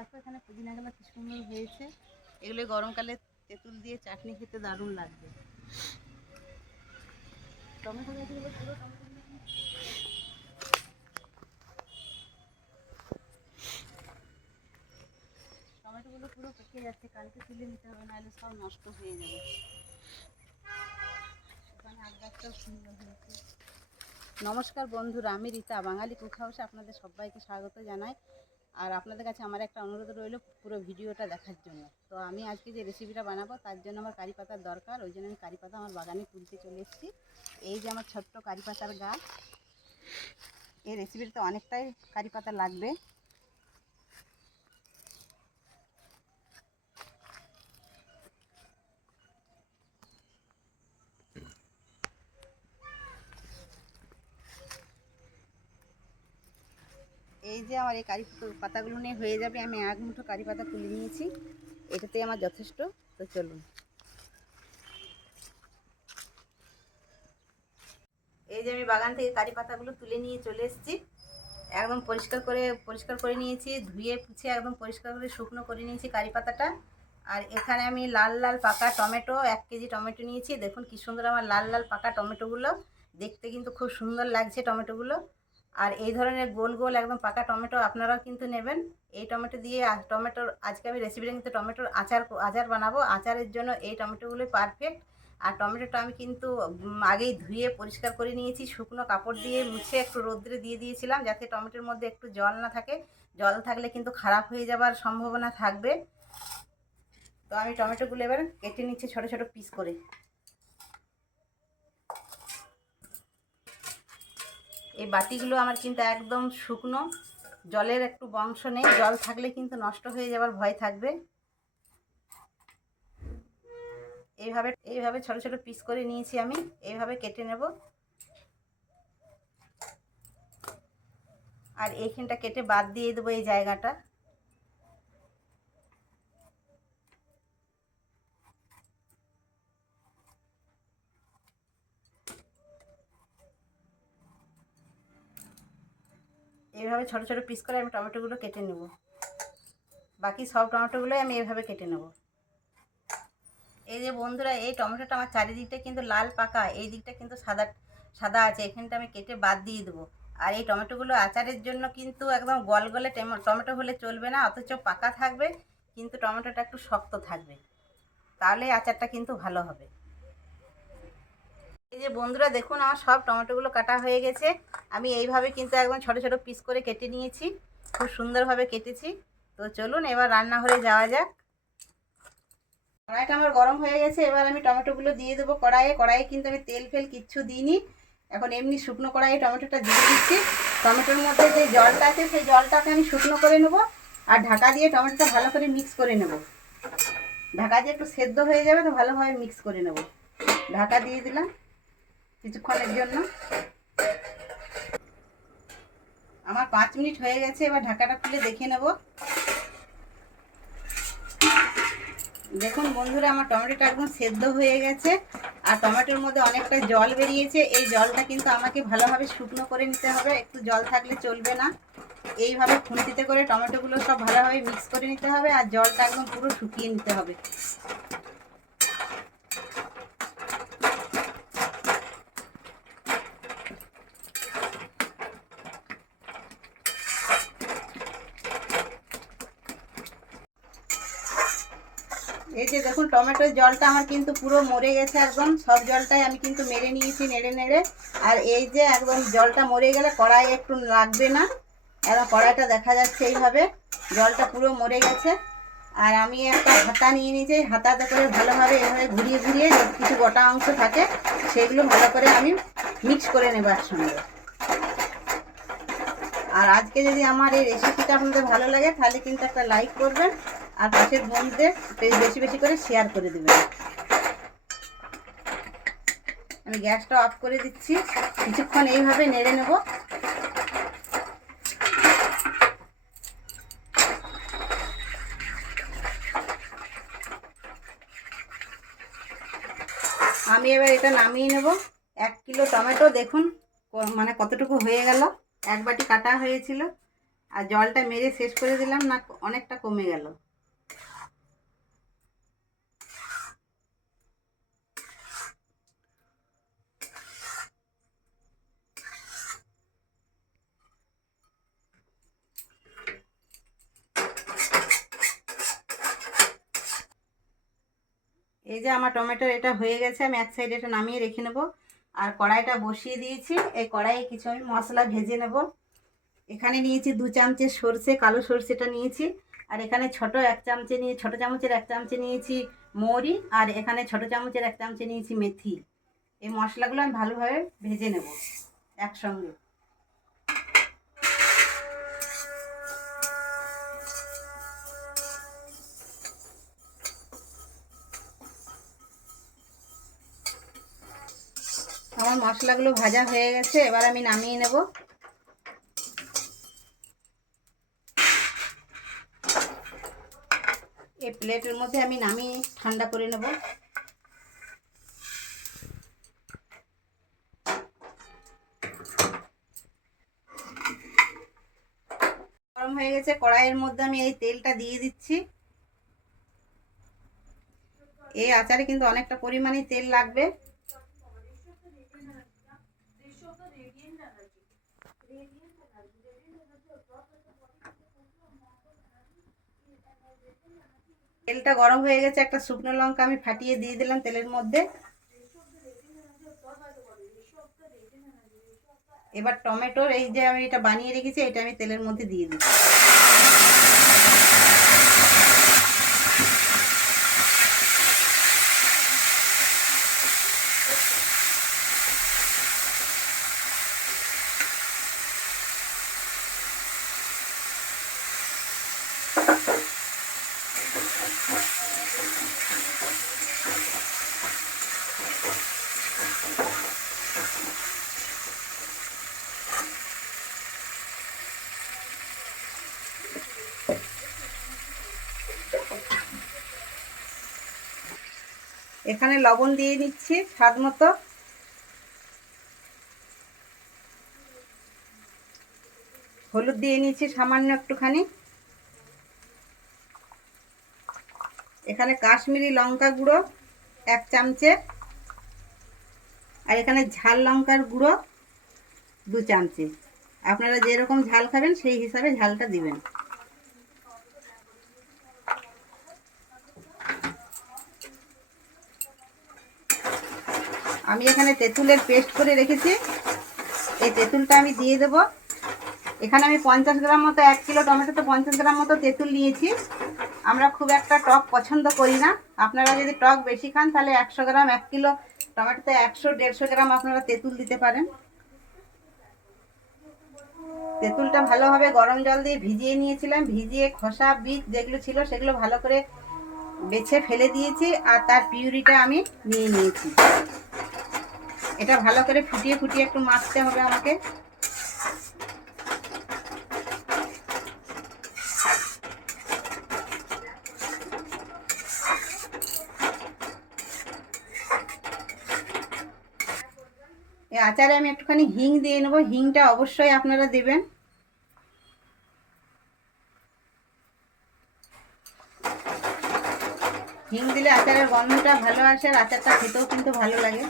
দেখো এখানে পুদিনাগুলো কি সুন্দর হয়েছে। এগুলো গরমকালে তেঁতুল দিয়ে চাটনি খেতে দারুণ লাগবে। টমেটো গাছগুলো পুরো টমেটোগুলো পুরো পেকে যাচ্ছে, কালকে তুলে নিতে হবে, নাহলে সব নষ্ট হয়ে যাবে। এখানে আগ গাছটাও সুন্দর হয়েছে। নমস্কার বন্ধুরা, আমি রীতা, বাঙালি কুক হাউসে আপনাদের সবাইকে স্বাগত জানাই। আর আপনাদের কাছে আমার একটা অনুরোধ রইল পুরো ভিডিওটা দেখার জন্য। তো আমি আজকে যে রেসিপিটা বানাবো তার জন্য আমার কারি পাতার দরকার, ওই জন্য আমি কারি পাতা আমার বাগানে তুলতে চলে এসেছি। এই যে আমার ছোট্ট কারি পাতার গাছ, এই রেসিপিটা তো অনেকটাই কারি পাতা লাগবে। এই যে আমার এই কারি পাতাগুলো নিয়ে হয়ে যাবে। আমি এক মুঠো কারি পাতা তুলে নিয়েছি, এটাতেই আমার যথেষ্ট। তো চলুন, এই যে আমি বাগান থেকে কারি পাতাগুলো তুলে নিয়ে চলে এসেছি। একদম পরিষ্কার করে নিয়েছি, ধুয়ে পুছে একদম পরিষ্কার করে শুকনো করে নিয়েছি কারি পাতাটা। আর এখানে আমি লাল লাল পাকা টমেটো 1 কেজি টমেটো নিয়েছি। দেখুন কি সুন্দর আমার লাল লাল পাকা টমেটোগুলো, দেখতে কিন্তু খুব সুন্দর লাগছে টমেটোগুলো। আর এই ধরনের গোল গোল একদম পাকা টমেটো আপনারাও কিন্তু নেবেন। এই টমেটো দিয়ে টমেটোর আজকে আমি রেসিপিটা কিন্তু টমেটোর আচার বানাবো। আচারের জন্য এই টমেটোগুলোই পারফেক্ট। আর টমেটোটা আমি কিন্তু আগেই ধুয়ে পরিষ্কার করে নিয়েছি, শুকনো কাপড় দিয়ে মুছে একটু রোদ্রে দিয়ে দিয়েছিলাম, যাতে টমেটোর মধ্যে একটু জল না থাকে। জল থাকলে কিন্তু খারাপ হয়ে যাবার সম্ভাবনা থাকবে। তো আমি টমেটোগুলো এবার কেটে নিচ্ছি ছোট ছোট পিস করে। এই বাটিগুলো আমার কিন্তু একদম শুকনো, জলের একটু অংশ নেই, জল থাকলে কিন্তু নষ্ট হয়ে যাবার ভয় থাকবে। এইভাবে ছোট ছোট পিস করে নিয়েছি আমি, এইভাবে কেটে নেব। আর এইখানটা কেটে বাদ দিয়ে দেবো এই জায়গাটা। এইভাবে ছোট ছোট পিস করে আমি টমেটোগুলো কেটে নেব। বাকি সব টমেটোগুলোই আমি এইভাবে কেটে নেব। এই যে বন্ধুরা, এই টমেটোটা আমার চারিদিকটা কিন্তু লাল পাকা, এই দিকটা কিন্তু সাদা সাদা আছে, এখানটা আমি কেটে বাদ দিয়ে দেবো। আর এই টমেটোগুলো আচারের জন্য কিন্তু একদম গলগলে টমেটো হলে চলবে না, অথচ পাকা থাকবে, কিন্তু টমেটোটা একটু শক্ত থাকবে, তাহলে আচারটা কিন্তু ভালো হবে। এই যে বন্ধুরা দেখুন, আমার সব টমেটোগুলো কাটা হয়ে গেছে। আমি এইভাবে কিন্তু একদম ছোট ছোট পিস করে কেটে নিয়েছি, খুব সুন্দরভাবে কেটেছি। তো চলুন এবার রান্নাঘরে যাওয়া যাক। কড়াইটা আমার গরম হয়ে গেছে, এবার আমি টমেটোগুলো দিয়ে দেবো কড়াইয়ে কিন্তু আমি তেল ফেল কিচ্ছু দিইনি। এখন এমনি শুকনো কড়াইয়ে টমেটোটা দিয়ে দিচ্ছি। টমেটোর মধ্যে যে জলটা আছে সেই জলটাকে আমি শুকনো করে নেব। আর ঢাকা দিয়ে টমেটোটা ভালো করে মিক্স করে নেব। ঢাকা দিয়ে একটু সেদ্ধ হয়ে যাবে, তো ভালোভাবে মিক্স করে নেব। ঢাকা দিয়ে দিলাম কিছুক্ষণের জন্য। আমার 5 মিনিট হয়ে গেছে, এবার ঢাকাটা খুলে দেখে নেব। দেখুন বন্ধুরা, আমার টমেটোটা একদম সেদ্ধ হয়ে গেছে, আর টমেটোর মধ্যে অনেকটা জল বেরিয়েছে। এই জলটা কিন্তু আমাকে ভালোভাবে শুকনো করে নিতে হবে, একটু জল থাকলে চলবে না। এইভাবে খুন্তিতে করে টমেটোগুলো সব ভালোভাবে মিক্স করে নিতে হবে, আর জলটা একদম পুরো শুকিয়ে নিতে হবে। এই যে দেখুন, টমেটোর জলটা আমার কিন্তু পুরো মরে গেছে, একদম সব জলটাই আমি কিন্তু মেরে নিয়েছি নেড়ে নেড়ে। আর এই যে একদম জলটা মরে গেলে কড়াই একটু লাগবে না, এবার কড়াইটা দেখা যাচ্ছে এইভাবে জলটা পুরো মরে গেছে। আর আমি একটা হাতা নিয়ে নিয়েছি, হাতাতে করে ভালোভাবে এভাবে ঘুরিয়ে ঘুরিয়ে কিছু গোটা অংশ থাকে সেগুলো ভালো করে আমি মিক্স করে নেব একসঙ্গে। আর আজকে যদি আমার এই রেসিপিটা আপনাদের ভালো লাগে তাহলে কিন্তু একটা লাইক করবেন, আর পাশের বন্ধুদের বেশি বেশি করে শেয়ার করে দেবেন। আমি গ্যাসটা অফ করে দিচ্ছি, কিছুক্ষণ এইভাবে নেড়ে নেব। আমি এবার এটা নামিয়ে নেব। 1 কিলো টমেটো দেখুন মানে কতটুকু হয়ে গেল, এক বাটি কাটা হয়েছিল। আর জলটা মেরে শেষ করে দিলাম না, অনেকটা কমে গেল। এই যে আমার টমেটোর এটা হয়ে গেছে, আমি এক সাইডে এটা নামিয়ে রেখে নেব। আর কড়াইটা বসিয়ে দিয়েছি, এই কড়াইয়ে কিছু আমি মশলা ভেজে নেব। এখানে নিয়েছি 2 চামচের সর্ষে, কালো সর্ষেটা নিয়েছি। আর এখানে ছোট চামচের 1 চামচে নিয়েছি মৌরি। আর এখানে ছোট চামচের 1 চামচে নিয়েছি মেথি। এই মশলাগুলো আমি ভালোভাবে ভেজে নেব একসঙ্গে। আমার মশলাগুলো ভাজা হয়ে গেছে, এবার আমি নামিয়ে নেব। এই প্লেটের মধ্যে আমি নামিয়ে ঠান্ডা করে নেব। গরম হয়ে গেছে, কড়াইয়ের মধ্যে আমি এই তেলটা দিয়ে দিচ্ছি। এই আচারে কিন্তু অনেকটা পরিমাণে তেল লাগবে। তেলটা গরম হয়ে গেছে, একটা শুকনো লঙ্কা আমি ফাটিয়ে দিয়ে দিলাম তেলের মধ্যে। এবার টমেটোর এই যে আমি এটা বানিয়ে রেখেছি, এটা আমি তেলের মধ্যে দিয়ে দিচ্ছি। এখানে লবণ দিয়ে নিচ্ছি স্বাদ মতো। হলুদ দিয়ে নিচ্ছি সামান্য একটুখানি। এখানে কাশ্মীরি লঙ্কা গুঁড়ো 1 চামচে। আর এখানে ঝাল লঙ্কার গুঁড়ো 2 চামচে। আপনারা যেরকম ঝাল খাবেন সেই হিসাবে ঝালটা দিবেন। আমি এখানে তেঁতুলের পেস্ট করে রেখেছি, এই তেঁতুলটা আমি দিয়ে দেব। এখানে আমি 50 গ্রাম মতো, 1 কিলো টমেটোতে 50 গ্রাম মতো তেঁতুল নিয়েছি। আমরা খুব একটা টক পছন্দ করি না। আপনারা যদি টক বেশি খান তাহলে 100 গ্রাম, 1 কিলো টমেটোতে 100-150 গ্রাম আপনারা তেঁতুল দিতে পারেন। তেঁতুলটা ভালোভাবে গরম জল দিয়ে ভিজিয়ে নিয়েছিলাম। ভিজিয়ে খোসা বীজ যেগুলো ছিল সেগুলো ভালো করে বেছে ফেলে দিয়েছি। আর তার পিউরিটা আমি নিয়ে নিয়েছি। এটা ভালো করে ফুটিয়ে ফুটিয়ে একটু মাখতে হবে আমাকে। এই আচারে আমি একটুখানি হিং দিয়ে নেবো। হিংটা অবশ্যই আপনারা দেবেন। হিং দিলে আচারের গন্ধটা ভালো আসে, আর আচারটা খেতেও কিন্তু ভালো লাগে।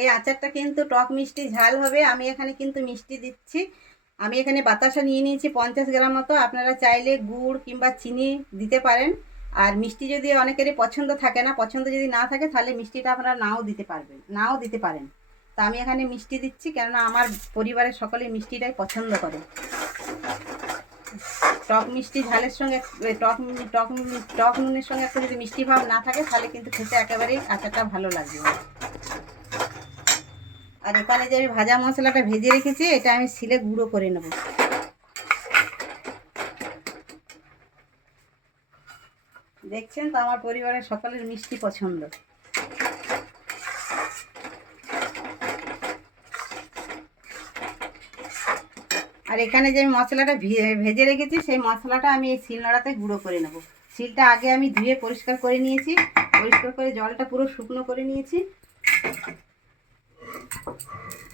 এই আচারটা কিন্তু টক মিষ্টি ঝাল হবে। আমি এখানে কিন্তু মিষ্টি দিচ্ছি। আমি এখানে বাতাসা নিয়ে নিয়েছি 50 গ্রাম মতো। আপনারা চাইলে গুড় কিংবা চিনি দিতে পারেন। আর মিষ্টি যদি অনেকেরই পছন্দ থাকে না, পছন্দ যদি না থাকে তাহলে মিষ্টিটা আপনারা নাও দিতে পারেন। তা আমি এখানে মিষ্টি দিচ্ছি, কেননা আমার পরিবারের সকলে মিষ্টিটাই পছন্দ করে। টক মিষ্টি ঝালের সঙ্গে টক টক টক নুনের সঙ্গে একটু যদি মিষ্টি ভাব না থাকে তাহলে কিন্তু খেতে একেবারেই আচারটা ভালো লাগবে। আর এখানে যে আমি ভাজা মশলাটা ভেজে রেখেছি, এটা আমি শিলে গুঁড়ো করে নেব। দেখছেন তো আমার পরিবারের সকলের মিষ্টি পছন্দ। আর এখানে যে মশলাটা ভেজে রেখেছি সেই মশলাটা আমি এই শিলনোড়াতে গুঁড়ো করে নেব। শিলটা আগে আমি ধুয়ে পরিষ্কার করে নিয়েছি। পরিষ্কার করে জলটা পুরো শুকনো করে নিয়েছি।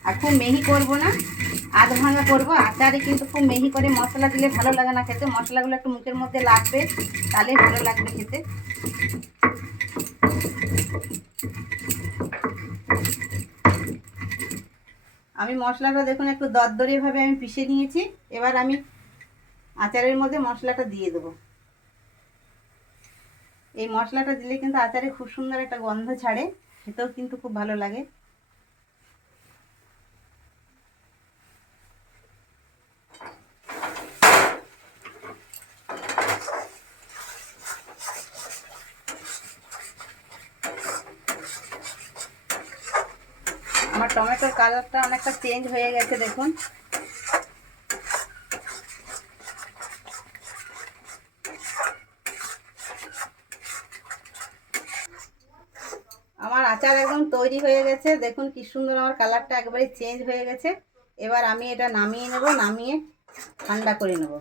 আর খুব মিহি করবো না, আধ ভাঙা করবো। আচারে কিন্তু খুব মিহি করে মশলা দিলে ভালো লাগে না খেতে, মশলাগুলো একটু মুখের মধ্যে লাগবে, তাহলে ভালো লাগবে খেতে। আমি মশলাটা দেখুন একটু দরদরিভাবে আমি পিষে নিয়েছি। এবার আমি আচারের মধ্যে মশলাটা দিয়ে দেবো। এই মশলাটা দিলে কিন্তু আচারে খুব সুন্দর একটা গন্ধ ছাড়ে, খেতেও কিন্তু খুব ভালো লাগে। আমার টমেটোর কালারটা অনেকটা চেঞ্জ হয়ে গেছে দেখুন। আমার আচার একদম তৈরি হয়ে গেছে, দেখুন কি সুন্দর আমার কালারটা একবারে চেঞ্জ হয়ে গেছে। এবার আমি এটা নামিয়ে নেব, নামিয়ে ঠান্ডা করে নেব।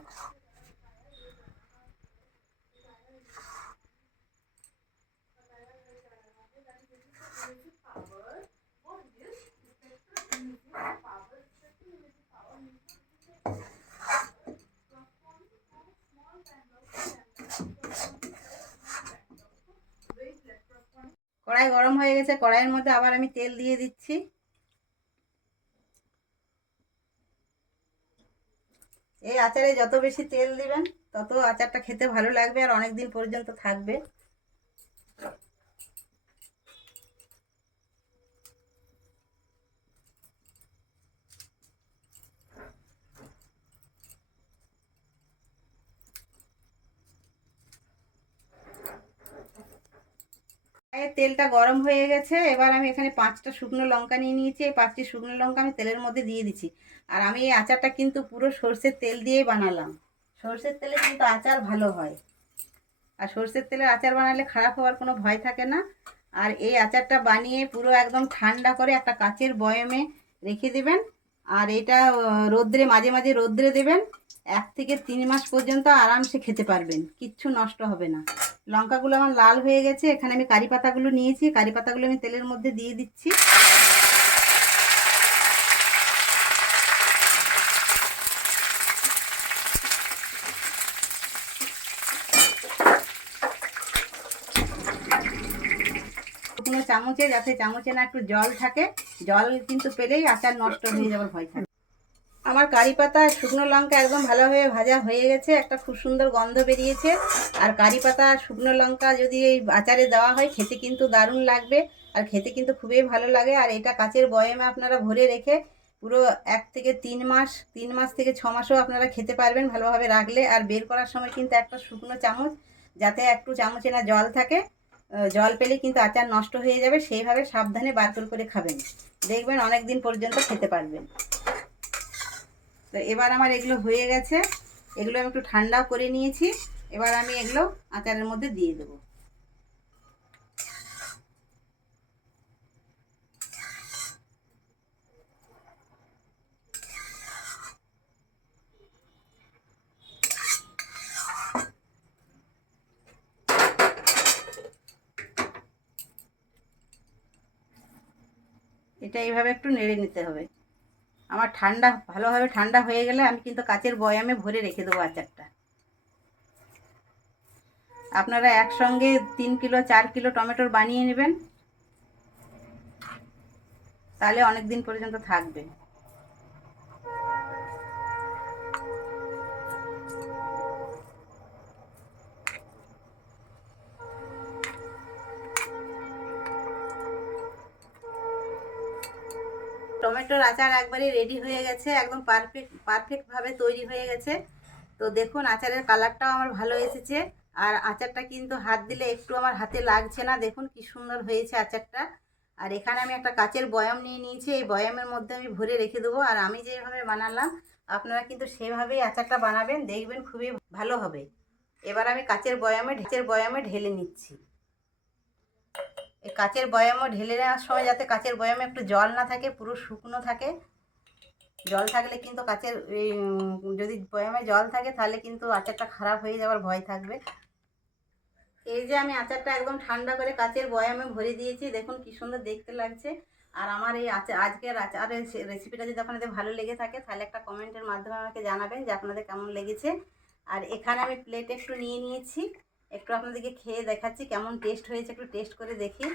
কড়াই গরম হয়ে গেছে, কড়াইয়ের মধ্যে আবার আমি তেল দিয়ে দিচ্ছি। এই আচারে যত বেশি তেল দিবেন তত আচারটা খেতে ভালো লাগবে আর অনেক দিন পর্যন্ত থাকবে। তেলটা গরম হয়ে গেছে, এবার আমি এখানে 5টা শুকনো লঙ্কা নিয়ে নিয়েছি। এই 5টি শুকনো লঙ্কা আমি তেলের মধ্যে দিয়ে দিচ্ছি। আর আমি এই আচারটা কিন্তু পুরো সর্ষের তেল দিয়েই বানালাম। সর্ষের তেলে কিন্তু আচার ভালো হয়, আর সর্ষের তেলের আচার বানালে খারাপ হওয়ার কোনো ভয় থাকে না। আর এই আচারটা বানিয়ে পুরো একদম ঠান্ডা করে একটা কাচের বয়মে রেখে দেবেন। আর এটা রোদ্রে, মাঝে মাঝে রোদ্রে দেবেন। 1 থেকে 3 মাস পর্যন্ত আরামসে খেতে পারবেন, কিচ্ছু নষ্ট হবে না। লঙ্কাগুলো আমার লাল হয়ে গেছে, এখানে আমি কারি পাতাগুলো নিয়েছি, কারি পাতাগুলো আমি তেলের মধ্যে দিয়ে দিচ্ছি। শুকনো চামচে, যাতে চামচে না একটু জল থাকে, জল কিন্তু পেলেই আচার নষ্ট হয়ে যাওয়ার ভয় থাকে। আমার কারি পাতা আর শুকনো লঙ্কা একদম ভালোভাবে ভাজা হয়ে গেছে, একটা খুব সুন্দর গন্ধ বেরিয়েছে। আর কারি পাতা আর শুকনো লঙ্কা যদি এই আচারে দেওয়া হয় খেতে কিন্তু দারুণ লাগবে, আর খেতে কিন্তু খুবই ভালো লাগে। আর এটা কাচের বয়ামে আপনারা ভরে রেখে পুরো 1 থেকে 3 মাস, 3 মাস থেকে 6 মাসও আপনারা খেতে পারবেন ভালোভাবে রাখলে। আর বের করার সময় কিন্তু একটা শুকনো চামচ, যাতে একটু চামচে না জল থাকে, জল পেলে কিন্তু আচার নষ্ট হয়ে যাবে, সেইভাবে সাবধানে বারকর করে খাবেন, দেখবেন অনেক দিন পর্যন্ত খেতে পারবেন। তো এবার আমার এগুলো হয়ে গেছে, এগুলো আমি একটু ঠান্ডাও করে নিয়েছি। এবার আমি এগুলো আচারের মধ্যে দিয়ে দেবো। এটা এইভাবে একটু নেড়ে নিতে হবে। আমার ঠান্ডা, ভালোভাবে ঠান্ডা হয়ে গেলে আমি কিন্তু কাচের বয়ামে ভরে রেখে দেবো আচারটা। আপনারা একসঙ্গে 3 কিলো 4 কিলো টমেটোর বানিয়ে নেবেন, তাহলে অনেক দিন পর্যন্ত থাকবে। টমেটোর আচার একবারে রেডি হয়ে গেছে, একদম পারফেক্টভাবে তৈরি হয়ে গেছে। তো দেখুন আচারের কালারটাও আমার ভালো এসেছে, আর আচারটা কিন্তু হাত দিলে একটু আমার হাতে লাগছে না, দেখুন কি সুন্দর হয়েছে আচারটা। আর এখানে আমি একটা কাচের বয়াম নিয়ে নিয়েছি, এই বয়ামের মধ্যে আমি ভরে রেখে দেবো। আর আমি যেভাবে বানালাম আপনারা কিন্তু সেভাবেই আচারটা বানাবেন, দেখবেন খুবই ভালো হবে। এবার আমি কাচের বয়ামে ঢেলে নিচ্ছি। এই কাচের বয়ামও ঢেলে নেওয়ার সময় যাতে কাচের বয়ামে একটু জল না থাকে, পুরো শুকনো থাকে। জল থাকলে কিন্তু কাচের যদি বয়ামে জল থাকে তাহলে কিন্তু আচারটা খারাপ হয়ে যাওয়ার ভয় থাকবে। এই যে আমি আচারটা একদম ঠান্ডা করে কাচের বয়ামে ভরে দিয়েছি, দেখুন কি সুন্দর দেখতে লাগছে। আর আমার এই আজকের আচারের রেসিপিটা যদি আপনাদের ভালো লেগে থাকে তাহলে একটা কমেন্টের মাধ্যমে আমাকে জানাবেন যে আপনাদের কেমন লেগেছে। আর এখানে আমি প্লেট একটু নিয়ে নিয়েছি, একটু আপনাদেরকে খেয়ে দেখাচ্ছি কেমন টেস্ট হয়েছে, একটু টেস্ট করে দেখি।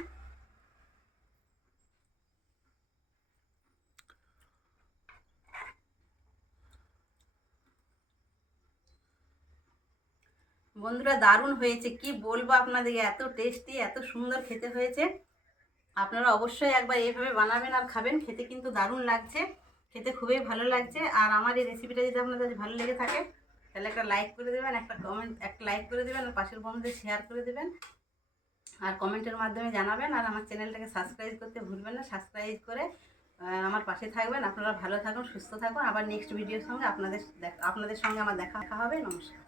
বন্ধুরা দারুণ হয়েছে, কি বলবো আপনাদেরকে, এত টেস্টি এত সুন্দর খেতে হয়েছে। আপনারা অবশ্যই একবার এইভাবে বানাবেন আর খাবেন, খেতে কিন্তু দারুণ লাগছে, খেতে খুবই ভালো লাগছে। আর আমার এই রেসিপিটা যদি আপনাদের ভালো লেগে থাকে তাহলে একটা লাইক করে দেবেন, একটা লাইক করে দেবেন, আর পাশের বন্ধুদের শেয়ার করে দেবেন, আর কমেন্টের মাধ্যমে জানাবেন। আর আমার চ্যানেলটাকে সাবস্ক্রাইব করতে ভুলবেন না, সাবস্ক্রাইব করে আমার পাশে থাকবেন। আপনারা ভালো থাকুন, সুস্থ থাকুন। আবার নেক্সট ভিডিওর সঙ্গে আপনাদের সঙ্গে আমার দেখা হবে। নমস্কার।